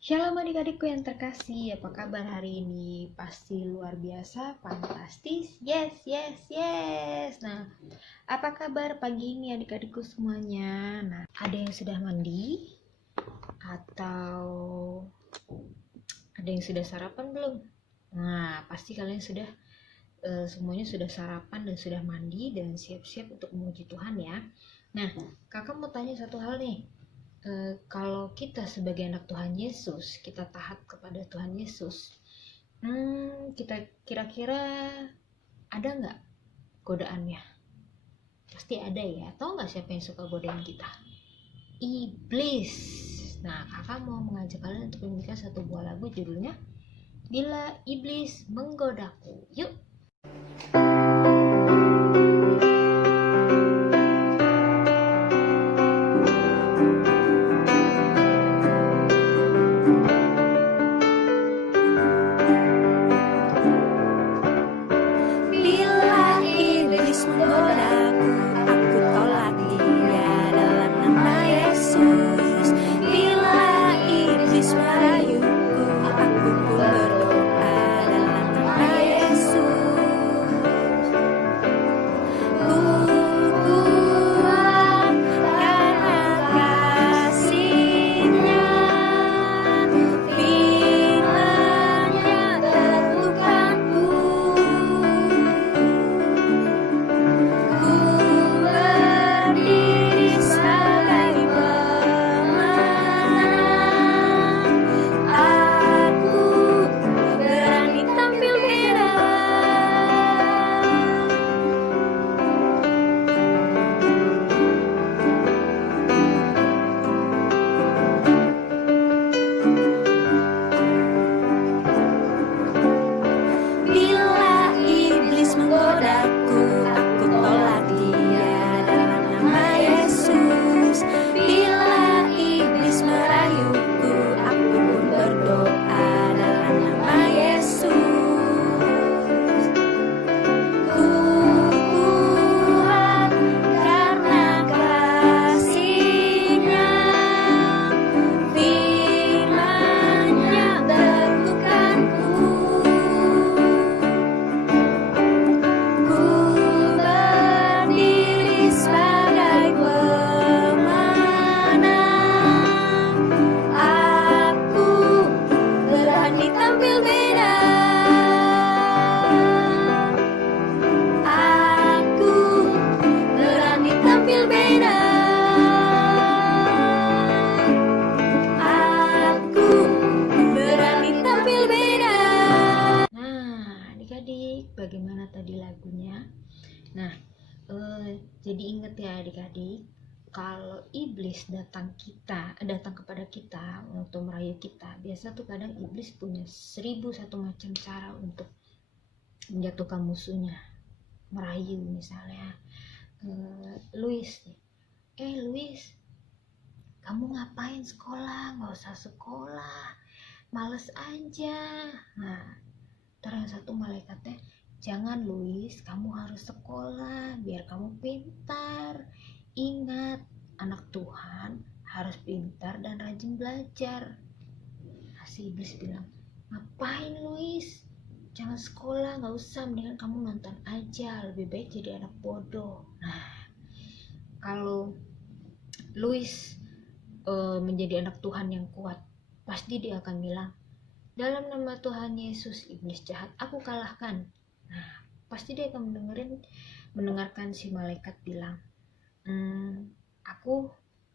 Shalom adik-adikku yang terkasih, apa kabar hari ini? Pasti luar biasa, fantastis, yes, yes, yes. Nah, apa kabar pagi ini adik-adikku semuanya? Nah, ada yang sudah mandi? Atau ada yang sudah sarapan belum? Nah, pasti kalian sudah semuanya sudah sarapan dan sudah mandi dan siap-siap untuk memuji Tuhan ya. Nah, kakak mau tanya satu hal nih. Kalau kita sebagai anak Tuhan Yesus, kita taat kepada Tuhan Yesus, kita kira-kira ada nggak godaannya? Pasti ada ya. Tahu nggak siapa yang suka godain kita? Iblis. Nah, kakak mau mengajak kalian untuk menyanyikan satu buah lagu judulnya Bila Iblis Menggodaku. Yuk. Bila iblis menggodaku, aku tolak dia dalam nama Yesus. Bila iblis merayuku, aku pun berdoa dalam nama Yesus. Ku kuat karena kasih-Nya, firman-Nya terlukanku. Ku berdiri sebagai pemenang. Aku berani tampil beda. Bila iblis menggodaku, aku tolak dia dalam nama Yesus. Bila iblis merayuku, aku pun berdoa dalam nama Yesus. Ku kuat karena kasih-Nya, firman-Nya terlukanku. Ku berdiri sebagai pemenang. Aku berani tampil beda. Aku berani tampil beda. Aku berani tampil beda. Nah, adik-adik, bagaimana tadi lagunya? Nah, jadi ingat ya adik-adik, kalau iblis datang kepada kita untuk merayu kita, biasa tuh kadang iblis punya 1001 macam cara untuk menjatuhkan musuhnya. Merayu misalnya, Luis, Luis, kamu ngapain sekolah? Nggak usah sekolah, males aja. Nah, ntar yang satu malaikatnya, jangan Luis, kamu harus sekolah biar kamu pintar. Ingat, anak Tuhan harus pintar dan rajin belajar. Nah, si iblis bilang, ngapain Luis? Jangan sekolah, nggak usah, mendingan kamu nonton aja, lebih baik jadi anak bodoh. Nah, kalau Luis menjadi anak Tuhan yang kuat, pasti dia akan bilang, dalam nama Tuhan Yesus, iblis jahat aku kalahkan. Nah, pasti dia akan mendengarkan si malaikat bilang, aku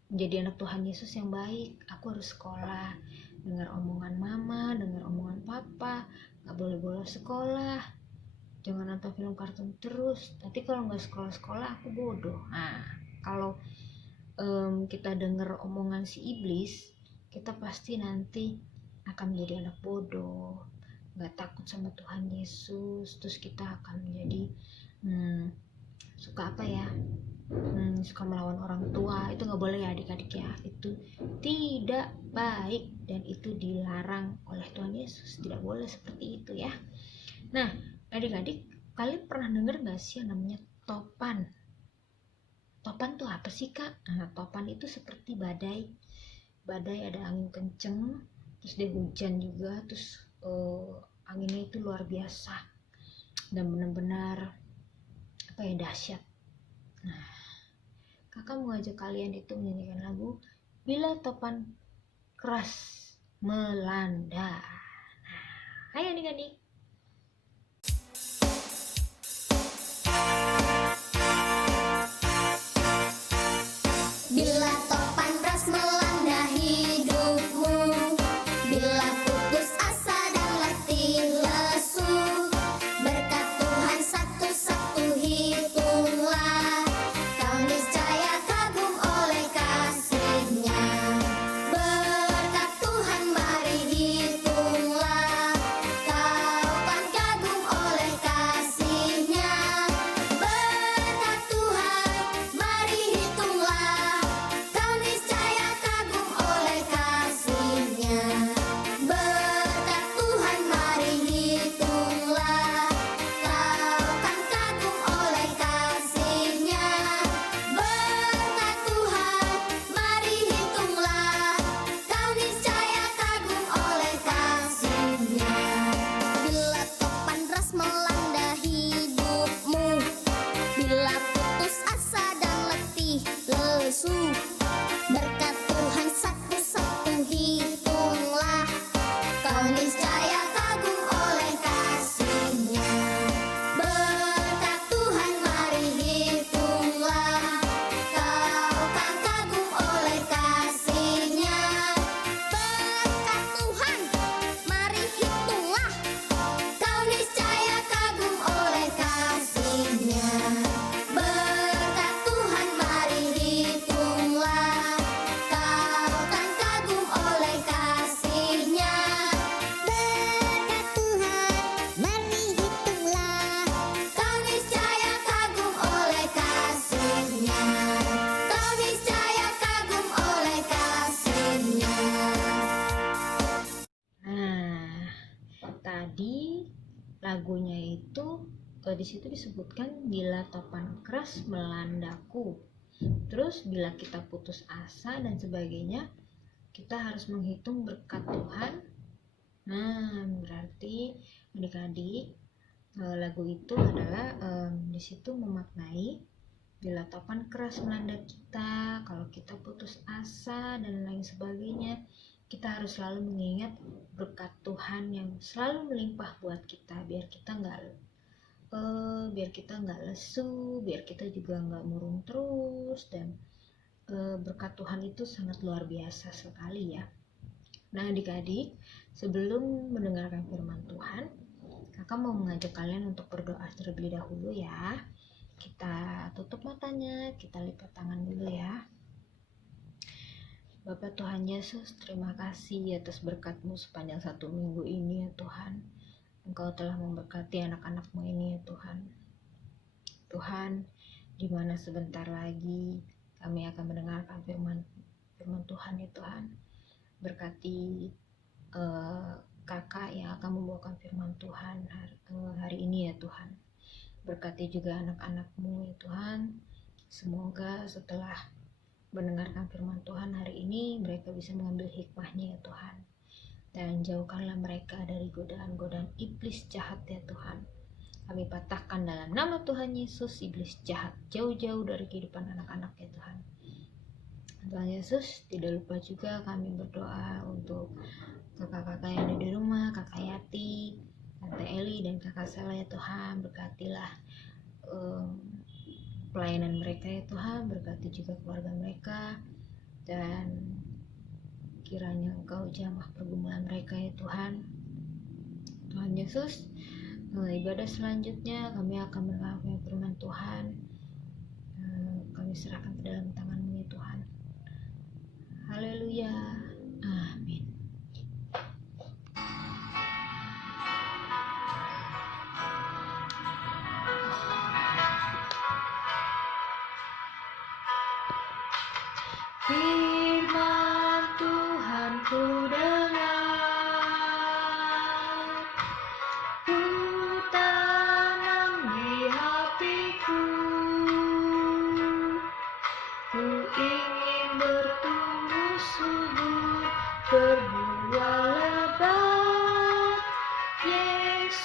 menjadi anak Tuhan Yesus yang baik, aku harus sekolah, dengar omongan mama, dengar omongan papa, gak boleh bolos sekolah, jangan nonton film kartun terus, nanti kalau gak sekolah-sekolah aku bodoh. Nah, kalau kita dengar omongan si iblis, kita pasti nanti akan menjadi anak bodoh, gak takut sama Tuhan Yesus, terus kita akan menjadi suka suka melawan orang tua. Itu gak boleh ya adik-adik ya, itu tidak baik dan itu dilarang oleh Tuhan Yesus, tidak boleh seperti itu ya. Nah adik-adik, kalian pernah dengar gak sih yang namanya topan? Topan tuh apa sih kak? Nah, topan itu seperti badai ada angin kenceng, terus dia hujan juga, terus anginnya itu luar biasa dan benar-benar dahsyat. Nah, kakak mau ngajak kalian itu menyanyikan lagu Bila Topan Keras Melanda. Nah, ayo adik-adik. Bila topan keras melanda hidupmu, bila putus asa dan letih lesu, berkat Tuhan satu-satu hitunglah, kau niscaya kagum oleh kasih-Nya. Berkat Tuhan mari hitunglah, kau kan kagum oleh kasih-Nya. Berkat Tuhan mari hitunglah, kau niscaya kagum oleh kasih-Nya. Berkat Tuhan mari hitunglah, kau kan kagum oleh kasih-Nya. Berkat Tuhan mari hitunglah, kau niscaya kagum oleh kasih-Nya. Bila topan deras melanda hidupmu, bila putus asa dan letih lesu, berkat Tuhan satu-satu hitunglah, kau niscaya kagum oleh kasih-Nya. Berkat Tuhan mari hitunglah, kau kan kagum oleh kasih-Nya. Berkat Tuhan mari hitunglah, kau niscaya kagum oleh kasih-Nya. Berkat Tuhan mari hitunglah, kau kan kagum oleh kasih-Nya. Berkat Tuhan mari hitunglah, kau niscaya kagum oleh kasih-Nya. Kau niscaya kagum oleh kasih-Nya. Nah, tadi lagunya itu di situ disebutkan bila topan keras melandaku. Terus bila kita putus asa dan sebagainya, kita harus menghitung berkat Tuhan. Nah, berarti adik-adik lagu itu adalah di situ memaknai bila topan keras melanda kita, kalau kita putus asa dan lain sebagainya, kita harus selalu mengingat berkat Tuhan yang selalu melimpah buat kita, biar kita nggak lesu, biar kita juga nggak murung terus, dan berkat Tuhan itu sangat luar biasa sekali ya. Nah adik-adik, sebelum mendengarkan firman Tuhan, kakak mau mengajak kalian untuk berdoa terlebih dahulu ya. Kita tutup matanya, kita lipat tangan dulu ya. Bapak Tuhan Yesus, terima kasih atas berkat-Mu sepanjang 1 minggu ini ya Tuhan. Engkau telah memberkati anak-anak-Mu ini ya Tuhan. Tuhan, di mana sebentar lagi kami akan mendengarkan firman Tuhan ya Tuhan. Berkati kakak yang akan membawakan firman Tuhan hari ini ya Tuhan. Berkati juga anak-anak-Mu ya Tuhan. Semoga setelah mendengarkan firman Tuhan hari ini, mereka bisa mengambil hikmahnya ya Tuhan. Dan jauhkanlah mereka dari godaan-godaan iblis jahat ya Tuhan. Kami patahkan dalam nama Tuhan Yesus iblis jahat jauh-jauh dari kehidupan anak-anak ya Tuhan. Tuhan Yesus, tidak lupa juga kami berdoa untuk kakak-kakak yang ada di rumah, kakak Yati, tante Eli, dan kakak Sela ya Tuhan. Berkatilah pelayanan mereka ya Tuhan, berkati juga keluarga mereka, dan kiranya Engkau jamah pergumulan mereka ya Tuhan. Tuhan Yesus, ibadah selanjutnya kami akan mendengarkan firman Tuhan. Kami serahkan ke dalam tangan-Mu ya Tuhan. Haleluya, amin. Firman Tuhan ku dengar, ku tanam di hatiku, ku ingin bertumbuh subur, berbuah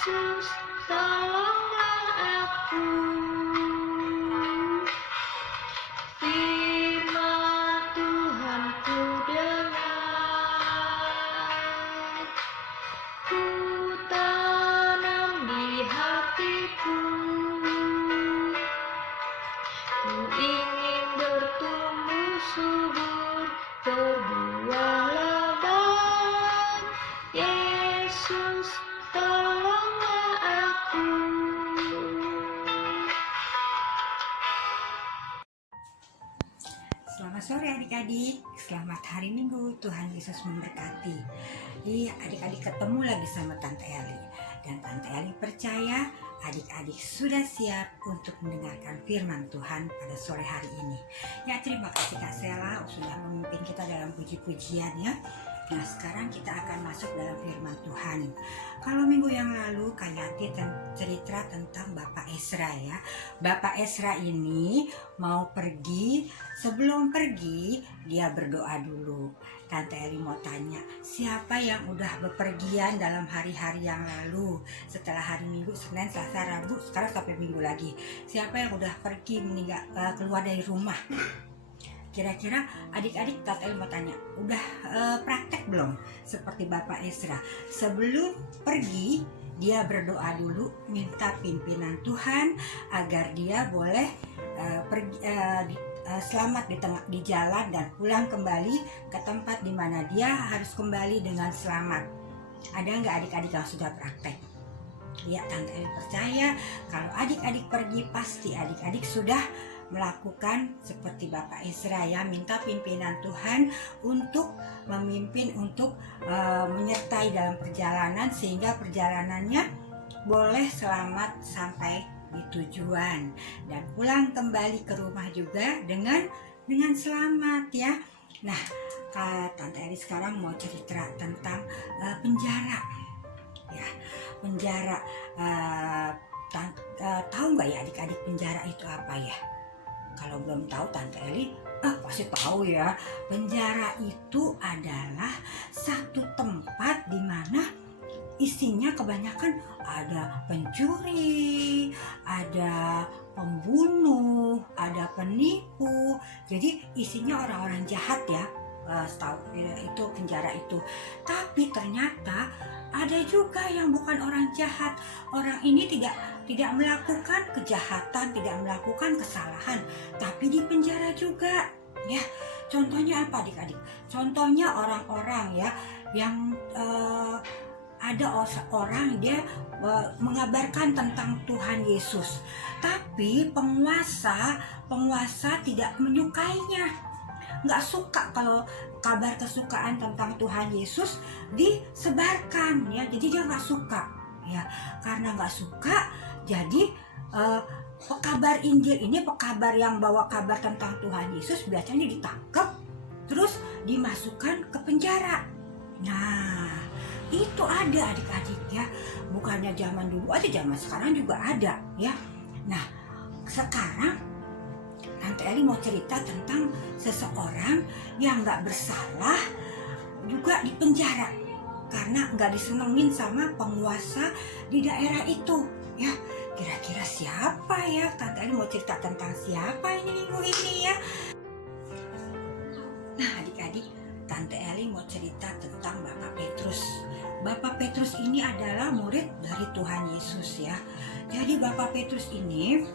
Yesus, tolonglah aku. Firman Tuhan ku dengar, ku tanam di hatiku. Ku ingin bertumbuh subur, berbuah lebat. Yesus, tolonglah aku. Selamat sore adik-adik, selamat hari Minggu, Tuhan Yesus memberkati. Adik-adik ketemu lagi sama Tante Eli. Dan Tante Eli percaya adik-adik sudah siap untuk mendengarkan firman Tuhan pada sore hari ini. Ya, terima kasih Kak Sela sudah memimpin kita dalam puji-pujian ya. Nah, sekarang kita akan masuk dalam firman Tuhan. Kalau minggu yang lalu Kak Yati cerita tentang Bapak Ezra ya. Bapak Ezra ini mau pergi, sebelum pergi dia berdoa dulu. Tante Eli mau tanya, siapa yang udah bepergian dalam hari-hari yang lalu? Setelah hari Minggu, Senin, Selasa, Rabu, sekarang sampai Minggu lagi. Siapa yang udah pergi keluar dari rumah? Kira-kira adik-adik Tante Eli mau tanya, udah praktek belum seperti Bapak Ezra? Sebelum pergi dia berdoa dulu, minta pimpinan Tuhan agar dia boleh selamat di jalan dan pulang kembali ke tempat di mana dia harus kembali dengan selamat. Ada nggak adik-adik yang sudah praktek? Ya, Tante Eli percaya kalau adik-adik pergi pasti adik-adik sudah melakukan seperti Bapak Ezra ya, minta pimpinan Tuhan untuk memimpin, untuk menyertai dalam perjalanan sehingga perjalanannya boleh selamat sampai di tujuan dan pulang kembali ke rumah juga dengan selamat ya. Nah, Tante Eli sekarang mau cerita tentang penjara ya. Penjara, tahu nggak ya adik-adik penjara itu apa ya? Kalau belum tahu Tante Eli pasti tahu ya. Penjara itu adalah satu tempat di mana isinya kebanyakan ada pencuri, ada pembunuh, ada penipu. Jadi isinya orang-orang jahat ya. Itu penjara itu. Tapi ternyata ada juga yang bukan orang jahat. Orang ini tidak melakukan kejahatan, tidak melakukan kesalahan, tapi di penjara juga ya. Contohnya apa adik-adik? Contohnya orang-orang ya yang ada orang dia mengabarkan tentang Tuhan Yesus, tapi penguasa tidak menyukainya, nggak suka kalau kabar kesukaan tentang Tuhan Yesus disebarkan ya. Jadi dia nggak suka ya, karena nggak suka jadi pekabar Injil ini, pekabar yang bawa kabar tentang Tuhan Yesus biasanya ditangkap terus dimasukkan ke penjara. Nah, itu ada adik-adik ya, bukannya zaman dulu aja, zaman sekarang juga ada ya. Nah, sekarang Tante Eli mau cerita tentang seseorang yang nggak bersalah juga di penjara karena nggak disenengin sama penguasa di daerah itu ya. Kira-kira siapa ya? Tante Eli mau cerita tentang siapa ini minggu ini ya. Nah adik-adik, Tante Eli mau cerita tentang Bapak Petrus. Bapak Petrus ini adalah murid dari Tuhan Yesus ya. Jadi Bapak Petrus ini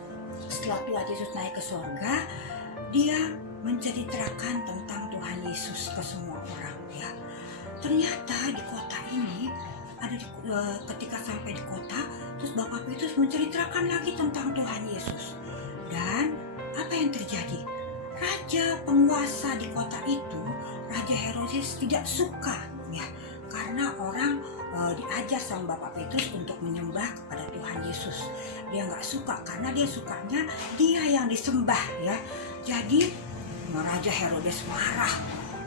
setelah Tuhan Yesus naik ke surga, dia menceritakan tentang Tuhan Yesus ke semua orang ya. Ternyata di kota ini ketika sampai di kota, terus Bapak Petrus menceritakan lagi tentang Tuhan Yesus. Dan apa yang terjadi? Raja penguasa di kota itu, Raja Herodes tidak suka ya, karena orang diajar sama Bapak Petrus untuk menyembah kepada Tuhan Yesus. Dia nggak suka karena dia sukanya dia yang disembah ya. Jadi Raja Herodes marah.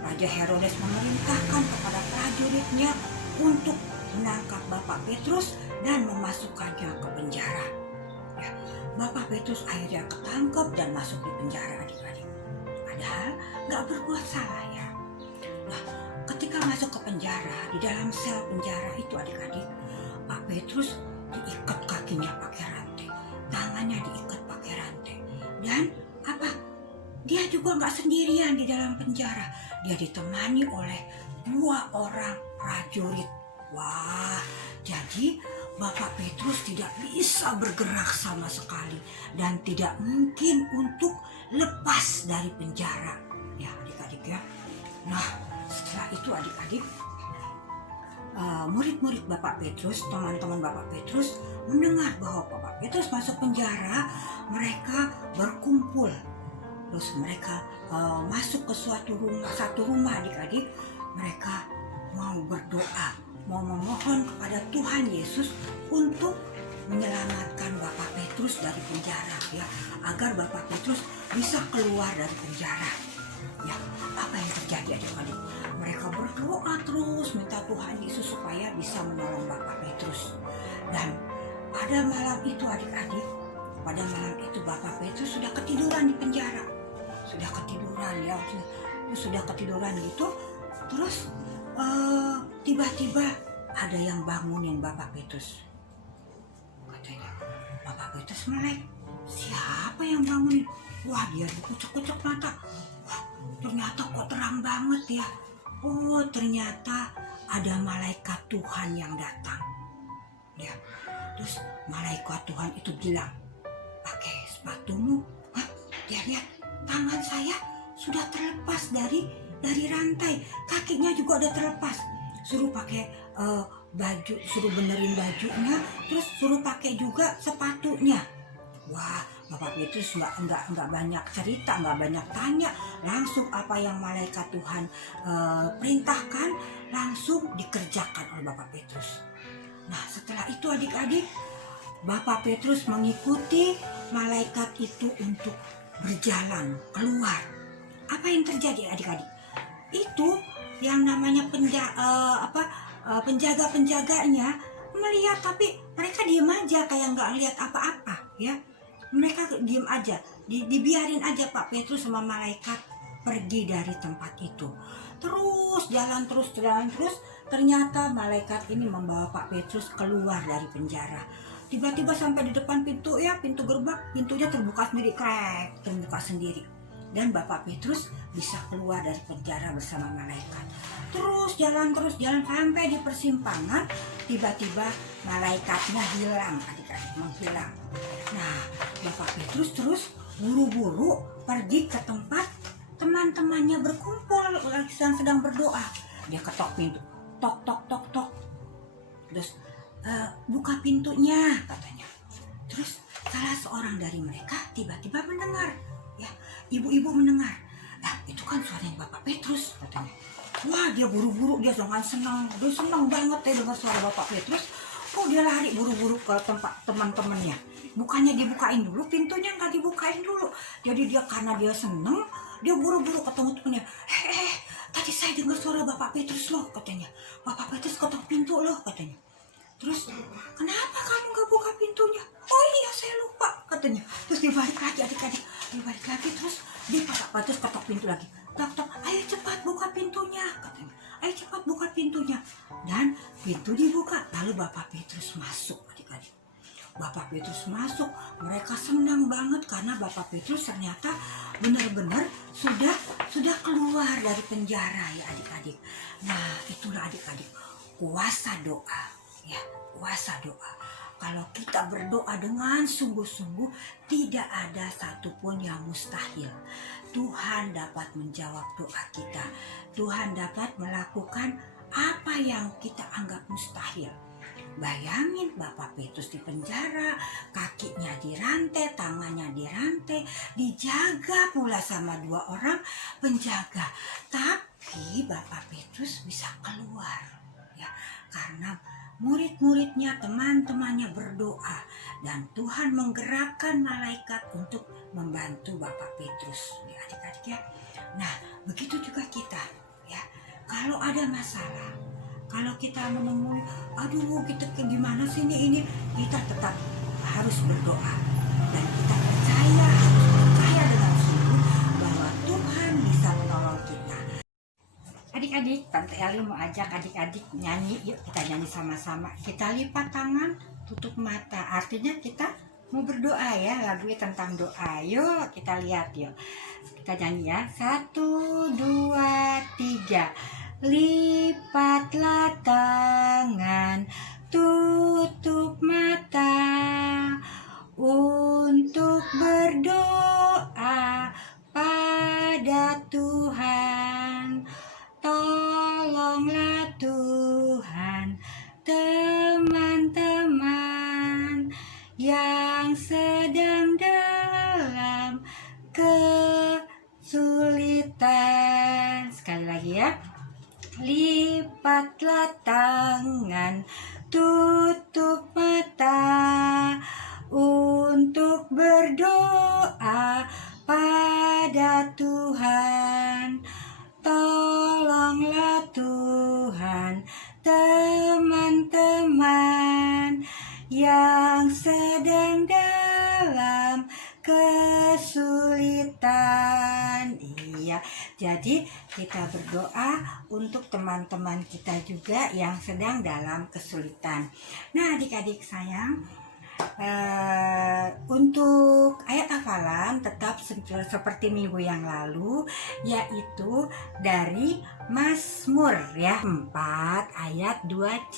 Raja Herodes memerintahkan kepada prajuritnya untuk menangkap Bapak Petrus dan memasukkannya ke penjara. Ya, Bapak Petrus akhirnya ketangkep dan masuk di penjara adik-adik. Padahal nggak berbuat salah ya. Nah, ketika masuk ke penjara, di dalam sel penjara itu adik-adik, Pak Petrus diikat kakinya pakai rantai, tangannya diikat pakai rantai. Dan apa? Dia juga nggak sendirian di dalam penjara. Dia ditemani oleh 2 orang prajurit. Wah, jadi Bapak Petrus tidak bisa bergerak sama sekali dan tidak mungkin untuk lepas dari penjara. Ya, adik-adik ya. Nah, setelah itu adik-adik, murid-murid Bapak Petrus, teman-teman Bapak Petrus mendengar bahwa Bapak Petrus masuk penjara. Mereka berkumpul, terus mereka masuk ke satu rumah adik-adik. Mereka mau berdoa, mau memohon kepada Tuhan Yesus untuk menyelamatkan Bapak Petrus dari penjara, ya, agar Bapak Petrus bisa keluar dari penjara. Ya, apa yang terjadi adik-adik? Mereka berdoa terus minta Tuhan Yesus supaya bisa menolong Bapak Petrus. Dan pada malam itu adik-adik, pada malam itu Bapak Petrus sudah ketiduran di penjara. Sudah ketiduran ya, sudah ketiduran gitu. Terus tiba-tiba ada yang bangunin Bapak Petrus. Katanya, Bapak Petrus melek. Siapa yang bangunin? Wah, dia dikucek-kucek mata. Wah, ternyata kok terang banget ya. Oh, ternyata ada malaikat Tuhan yang datang. Ya, terus malaikat Tuhan itu bilang, pakai sepatumu. Hah? Dia lihat tangan saya sudah terlepas dari rantai, kakinya juga udah terlepas. Suruh pakai baju, suruh benerin bajunya, terus suruh pakai juga sepatunya. Wah, Bapak Petrus nggak banyak cerita, nggak banyak tanya, langsung apa yang malaikat Tuhan perintahkan langsung dikerjakan oleh Bapak Petrus. Nah, setelah itu adik-adik, Bapak Petrus mengikuti malaikat itu untuk berjalan keluar. Apa yang terjadi adik-adik? Itu yang namanya penjaga-penjaganya melihat, tapi mereka diem aja kayak nggak lihat apa-apa ya. Mereka diem aja, dibiarin aja Pak Petrus sama malaikat pergi dari tempat itu. Terus jalan terus, ternyata malaikat ini membawa Pak Petrus keluar dari penjara. Tiba-tiba sampai di depan pintu ya, pintu gerbang, pintunya terbuka sendiri, terbuka sendiri. Dan Bapak Petrus bisa keluar dari penjara bersama malaikat. Terus jalan sampai di persimpangan, tiba-tiba malaikatnya hilang, adik-adik, menghilang. Nah, Bapak Petrus terus buru-buru pergi ke tempat teman-temannya berkumpul lagi sedang berdoa. Dia ketok pintu, tok tok tok tok. Terus buka pintunya katanya. Terus salah seorang dari mereka tiba-tiba mendengar, ya, ibu-ibu mendengar. Nah, itu kan suaranya Bapak Petrus katanya. Wah, dia buru-buru, dia sangat senang, dia senang banget ya dengar suara Bapak Petrus. Oh, dia lari buru-buru ke tempat teman-temannya. Bukannya dibukain dulu pintunya, nggak dibukain dulu. Jadi karena dia senang, dia buru-buru ketemu temannya. Tadi saya dengar suara Bapak Petrus loh katanya. Bapak Petrus ketok pintu loh katanya. Terus, kenapa kamu nggak buka pintunya? Oh iya, saya lupa katanya. Terus dibalik lagi adik-adik, dibalik lagi terus Bapak Petrus ketok pintu lagi. Tok tok, ayo cepat buka pintunya katanya. Ayo cepat buka pintunya. Dan pintu dibuka, lalu Bapak Petrus masuk adik-adik. Bapak Petrus masuk, mereka senang banget karena Bapak Petrus ternyata benar-benar sudah keluar dari penjara ya adik-adik. Nah, itulah adik-adik kuasa doa ya, kuasa doa. Kalau kita berdoa dengan sungguh-sungguh, tidak ada satupun yang mustahil. Tuhan dapat menjawab doa kita. Tuhan dapat melakukan apa yang kita anggap mustahil. Bayangin Bapak Petrus di penjara, kakinya dirantai, tangannya dirantai, dijaga pula sama 2 orang penjaga. Tapi Bapak Petrus bisa keluar ya, karena murid-muridnya, teman-temannya berdoa dan Tuhan menggerakkan malaikat untuk membantu Bapak Petrus ya adik-adik ya. Nah, begitu juga kita ya. Kalau ada masalah, kalau kita menemui, aduh kita gimana sih ini, kita tetap harus berdoa dan kita percaya dengan sungguh bahwa Tuhan bisa menolong kita. Adik-adik, Tante Eli mau ajak adik-adik nyanyi, yuk kita nyanyi sama-sama. Kita lipat tangan, tutup mata. Artinya kita mau berdoa ya, lagunya tentang doa. Yuk kita lihat yuk. Kita nyanyi ya. 1, 2, 3. Lipatlah tangan, tutup mata untuk berdoa pada Tuhan. Tolonglah Tuhan teman-teman yang sedang dalam kesulitan. Sekali lagi ya. Lipatlah tangan, tutup mata untuk berdoa pada Tuhan. Tolonglah Tuhan teman-teman yang sedang dalam kesulitan. Iya, jadi kita berdoa untuk teman-teman kita juga yang sedang dalam kesulitan. Nah, adik-adik sayang, untuk ayat hafalan tetap seperti minggu yang lalu, yaitu dari Mazmur ya 4 ayat 2C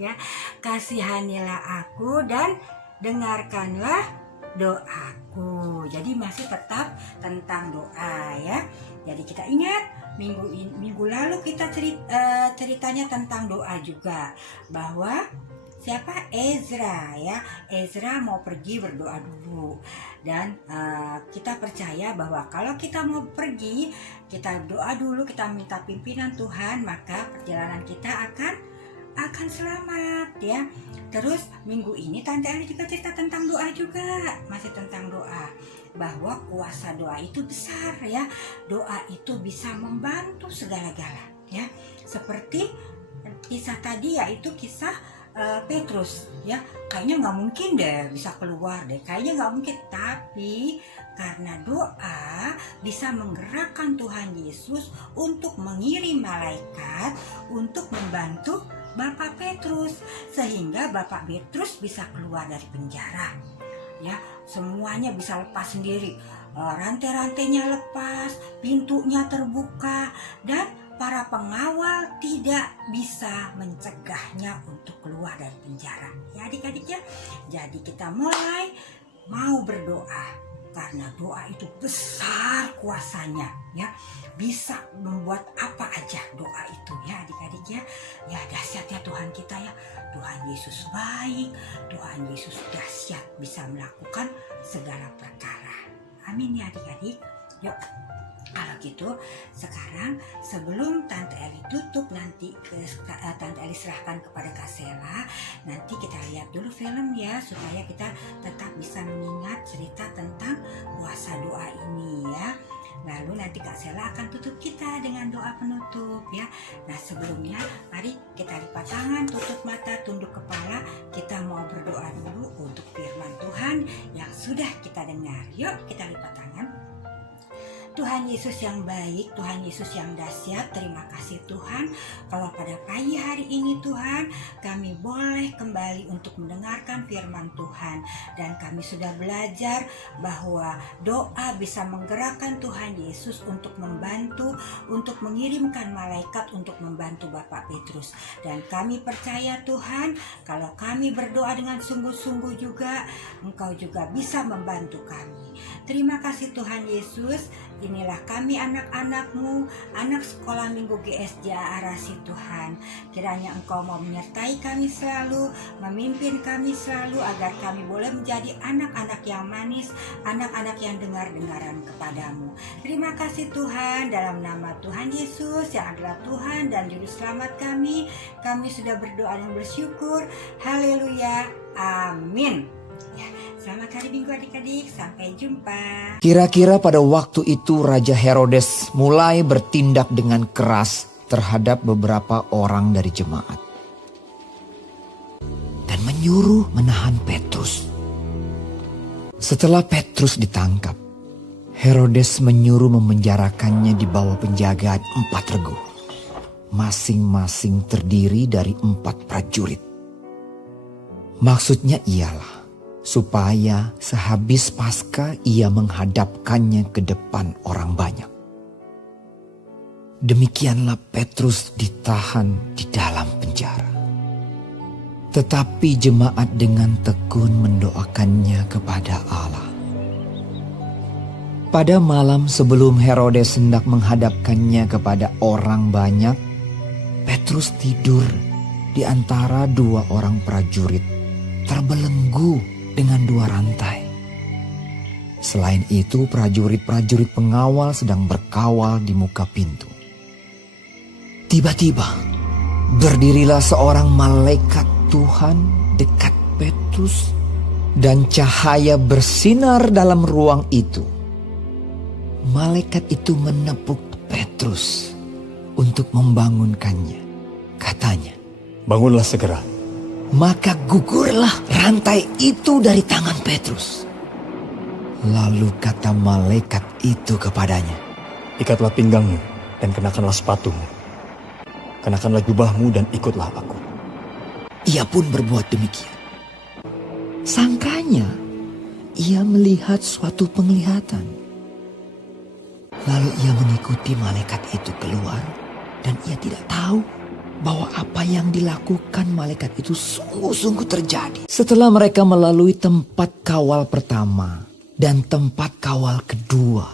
ya. Kasihanilah aku dan dengarkanlah doaku. Jadi masih tetap tentang doa ya. Jadi kita ingat minggu lalu kita ceritanya tentang doa juga, bahwa siapa? Ezra ya. Ezra mau pergi berdoa dulu. Dan kita percaya bahwa kalau kita mau pergi, kita doa dulu, kita minta pimpinan Tuhan, maka perjalanan kita akan selamat ya. Terus minggu ini Tante Eli juga cerita tentang doa juga, masih tentang doa, bahwa kuasa doa itu besar ya. Doa itu bisa membantu segala-gala ya. Seperti kisah tadi, yaitu kisah Petrus ya. Kayaknya nggak mungkin deh bisa keluar deh, kayaknya nggak mungkin. Tapi karena doa bisa menggerakkan Tuhan Yesus untuk mengirim malaikat untuk membantu Bapak Petrus, sehingga Bapak Petrus bisa keluar dari penjara ya. Semuanya bisa lepas sendiri, rantai-rantainya lepas, pintunya terbuka, dan para pengawal tidak bisa mencegahnya untuk keluar dari penjara ya adik-adik ya. Jadi kita mulai mau berdoa, karena doa itu besar kuasanya ya, bisa membuat apa aja doa itu ya adik-adik ya. Ya dahsyat ya Tuhan kita ya. Tuhan Yesus baik, Tuhan Yesus dahsyat, bisa melakukan segala perkara. Amin ya adik-adik. Yuk, kalau gitu sekarang sebelum Tante Eli tutup, nanti Tante Eli serahkan kepada Kak Sela. Nanti kita lihat dulu film ya, supaya kita tetap bisa mengingat cerita tentang puasa doa ini ya. Lalu nanti Kak Sela akan tutup kita dengan doa penutup ya. Nah sebelumnya mari kita lipat tangan, tutup mata, tunduk kepala. Kita mau berdoa dulu untuk firman Tuhan yang sudah kita dengar. Yuk kita lipat tangan. Tuhan Yesus yang baik, Tuhan Yesus yang dahsyat, terima kasih Tuhan kalau pada pagi hari ini Tuhan kami boleh kembali untuk mendengarkan firman Tuhan, dan kami sudah belajar bahwa doa bisa menggerakkan Tuhan Yesus untuk membantu, untuk mengirimkan malaikat untuk membantu Bapak Petrus. Dan kami percaya Tuhan, kalau kami berdoa dengan sungguh-sungguh juga, Engkau juga bisa membantu kami. Terima kasih Tuhan Yesus. Inilah kami anak-anak-Mu, anak sekolah minggu GSJ Arasi Tuhan. Kiranya Engkau mau menyertai kami selalu, memimpin kami selalu, agar kami boleh menjadi anak-anak yang manis, anak-anak yang dengar-dengaran kepadamu. Terima kasih Tuhan, dalam nama Tuhan Yesus yang adalah Tuhan dan Juru Selamat kami sudah berdoa dan bersyukur. Haleluya, amin. Ya, selamat hari Minggu adik-adik, sampai jumpa. Kira-kira pada waktu itu Raja Herodes mulai bertindak dengan keras terhadap beberapa orang dari jemaat dan menyuruh menahan Petrus. Setelah Petrus ditangkap, Herodes menyuruh memenjarakannya di bawah penjagaan 4 regu, masing-masing terdiri dari 4 prajurit. Maksudnya ialah supaya sehabis Paskah ia menghadapkannya ke depan orang banyak. Demikianlah Petrus ditahan di dalam penjara. Tetapi jemaat dengan tekun mendoakannya kepada Allah. Pada malam sebelum Herodes hendak menghadapkannya kepada orang banyak, Petrus tidur di antara dua orang prajurit, terbelenggu dengan dua rantai. Selain itu, prajurit-prajurit pengawal sedang berkawal di muka pintu. Tiba-tiba, berdirilah seorang malaikat Tuhan dekat Petrus, dan cahaya bersinar dalam ruang itu. Malaikat itu menepuk Petrus untuk membangunkannya. Katanya, "Bangunlah segera." maka gugurlah rantai itu dari tangan Petrus. Lalu kata malaikat itu kepadanya, "Ikatlah pinggangmu dan kenakanlah sepatumu. Kenakanlah jubahmu dan ikutlah aku." Ia pun berbuat demikian. Sangkanya ia melihat suatu penglihatan. Lalu ia mengikuti malaikat itu keluar, dan ia tidak tahu bahwa apa yang dilakukan malaikat itu sungguh-sungguh terjadi. Setelah mereka melalui tempat kawal pertama dan tempat kawal kedua,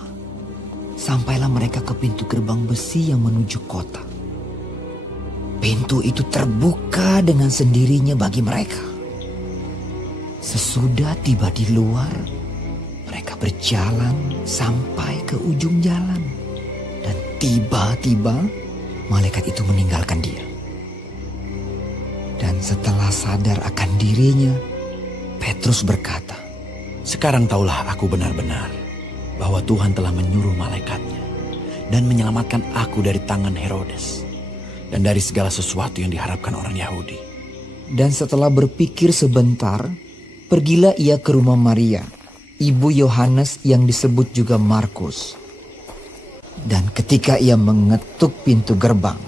sampailah mereka ke pintu gerbang besi yang menuju kota. Pintu itu terbuka dengan sendirinya bagi mereka. Sesudah tiba di luar, mereka berjalan sampai ke ujung jalan. Dan tiba-tiba malaikat itu meninggalkan dia. Dan setelah sadar akan dirinya, Petrus berkata, "Sekarang taulah aku benar-benar bahwa Tuhan telah menyuruh malaikatnya dan menyelamatkan aku dari tangan Herodes dan dari segala sesuatu yang diharapkan orang Yahudi." Dan setelah berpikir sebentar, pergilah ia ke rumah Maria, ibu Yohanes yang disebut juga Markus. Dan ketika ia mengetuk pintu gerbang,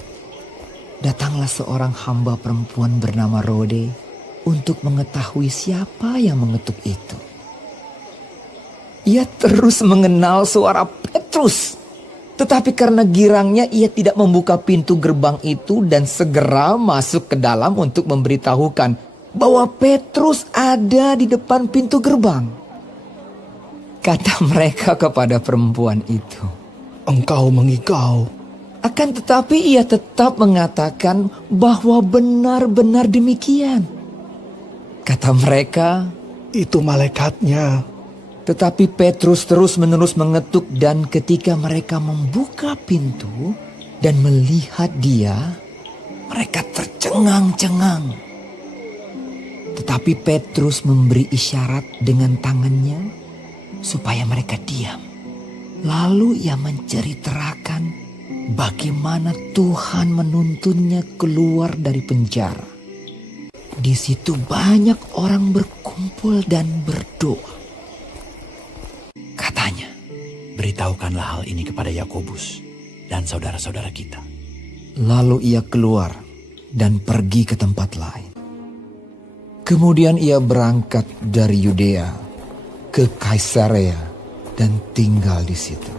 datanglah seorang hamba perempuan bernama Rode untuk mengetahui siapa yang mengetuk itu. Ia terus mengenal suara Petrus, tetapi karena girangnya ia tidak membuka pintu gerbang itu dan segera masuk ke dalam untuk memberitahukan bahwa Petrus ada di depan pintu gerbang. Kata mereka kepada perempuan itu, "Engkau mengigau." akan tetapi ia tetap mengatakan bahwa benar-benar demikian. Kata mereka, "Itu malaikatnya." tetapi Petrus terus-menerus mengetuk, dan ketika mereka membuka pintu dan melihat dia, mereka tercengang-cengang. Tetapi Petrus memberi isyarat dengan tangannya supaya mereka diam. Lalu ia menceritakan bagaimana Tuhan menuntunnya keluar dari penjara. Di situ banyak orang berkumpul dan berdoa. Katanya, Beritahukanlah hal ini kepada Yakobus dan saudara-saudara kita. lalu ia keluar dan pergi ke tempat lain. Kemudian ia berangkat dari Yudea ke Kaisarea dan tinggal di situ.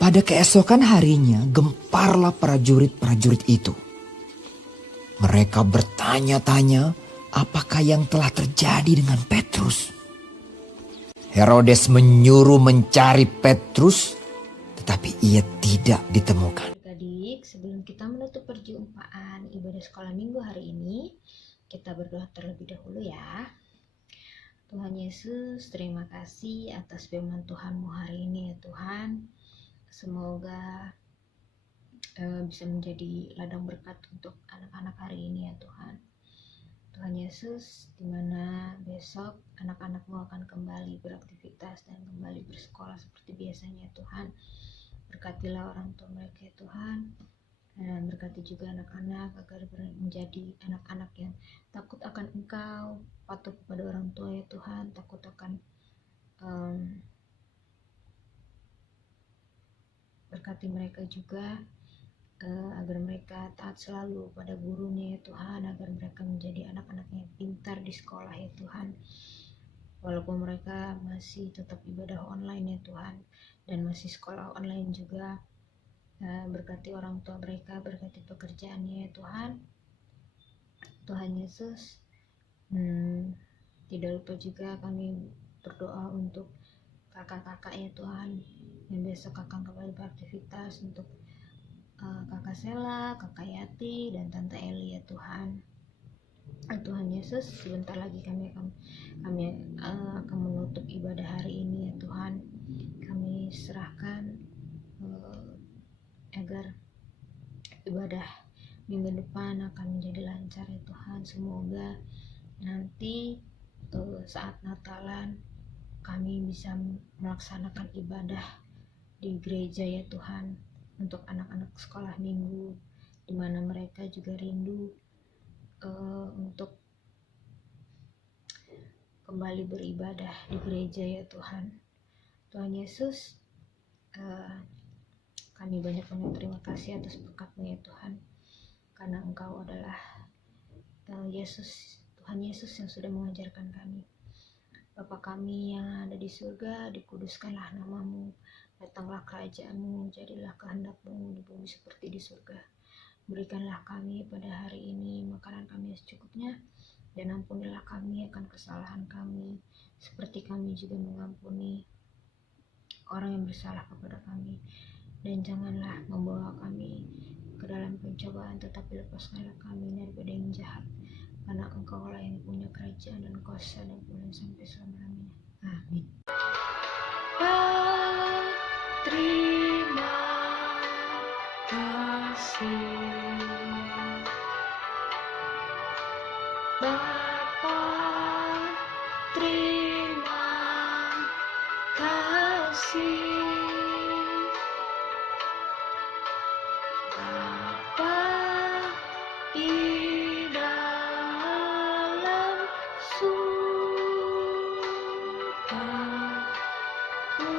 Pada keesokan harinya gemparlah prajurit-prajurit itu. Mereka bertanya-tanya apakah yang telah terjadi dengan Petrus. Herodes menyuruh mencari Petrus, tetapi ia tidak ditemukan. Adik-adik, sebelum kita menutup perjumpaan ibadah sekolah minggu hari ini, kita berdoa terlebih dahulu ya. Tuhan Yesus, terima kasih atas firman Tuhan-Mu hari ini ya Tuhan. Semoga bisa menjadi ladang berkat untuk anak-anak hari ini ya Tuhan. Tuhan Yesus, dimana besok anak-anak-Mu akan kembali beraktivitas dan kembali bersekolah seperti biasanya ya Tuhan. Berkatilah orang tua mereka ya Tuhan, dan berkati juga anak-anak agar menjadi anak-anak yang takut akan Engkau, patuh kepada orang tua ya Tuhan, takut akan berkati mereka juga agar mereka taat selalu pada gurunya ya Tuhan, agar mereka menjadi anak-anak yang pintar di sekolah ya Tuhan. Walaupun mereka masih tetap ibadah online ya Tuhan, dan masih sekolah online juga, berkati orang tua mereka, berkati pekerjaannya ya Tuhan. Tuhan Yesus, tidak lupa juga kami berdoa untuk kakak-kakak ya Tuhan, yang besok akan kembali beraktivitas, untuk kakak Sela, kakak Yati, dan tante Eli ya Tuhan. Tuhan Yesus, sebentar lagi kami akan menutup ibadah hari ini ya Tuhan. Kami serahkan agar ibadah minggu depan akan menjadi lancar ya Tuhan. Semoga nanti saat Natalan kami bisa melaksanakan ibadah di gereja ya Tuhan, untuk anak-anak sekolah minggu, di mana mereka juga rindu untuk kembali beribadah di gereja ya Tuhan. Tuhan Yesus, kami banyak-banyak terima kasih atas berkat-Mu ya Tuhan, karena Engkau adalah Tuhan Yesus yang sudah mengajarkan kami. Bapa kami yang ada di surga, dikuduskanlah nama-Mu, datanglah kerajaan-Mu, jadilah kehendak-Mu di bumi seperti di surga. Berikanlah kami pada hari ini makanan kami secukupnya, dan ampunilah kami akan kesalahan kami, seperti kami juga mengampuni orang yang bersalah kepada kami. Dan janganlah membawa kami ke dalam pencobaan, tetapi lepaskanlah kami daripada yang jahat, karena Engkau lah yang punya kerajaan dan kuasa dan kemuliaan sampai selama-lamanya. Amin. Terima kasih Bapa, terima kasih Bapa di dalam surga, ku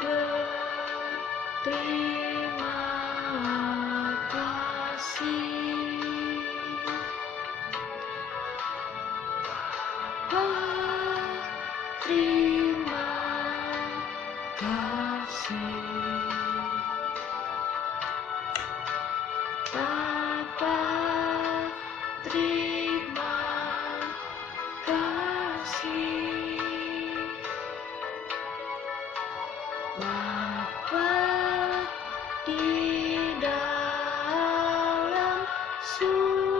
berterima kasih. Terima kasih Bapa, terima kasih Bapa di dalam surga,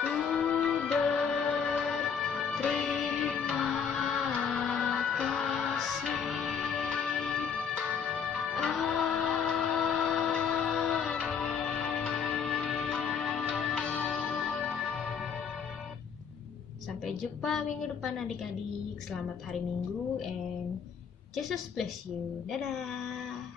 ku berterima kasih. Sampai jumpa minggu depan adik-adik. Selamat hari Minggu and Jesus bless you. Dadah.